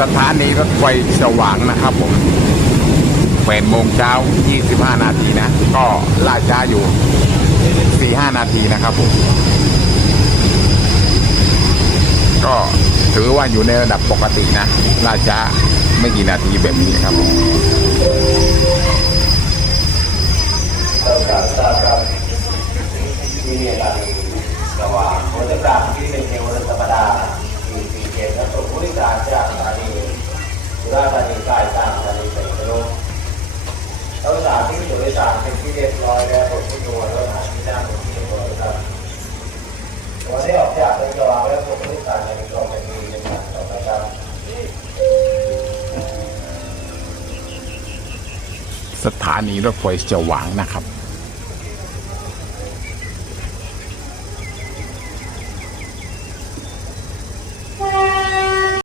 สถานีรถไฟสว่างนะครับผมแปดโมงเช้า 25 นาทีนะ ก็ล่าช้าอยู่ 4-5 นาทีนะครับผม ก็ถือว่าอยู่ในระดับปกตินะ ล่าช้าไม่กี่นาทีแบบนี้ครับผมเราการทราบครับที่นี่การระหว่างบริการที่เป็นในวันธรรมดาที่สี่เกตและส่งบริกาจากสถา ราษฎร์ธานีใต้ตามสถานีเป็นโลกเราสารที่สุริสารเป็นที่เรียบร้อยแล้วผมที่ตัวแล้วหาที่จ้างผมที่ตัวแล้วครับวันนี้ออกจากเป็นกระวางแล้วผมบริการในกรองเป็นมีในการต่อไปครับสถานีรถไฟสว่างนะครับ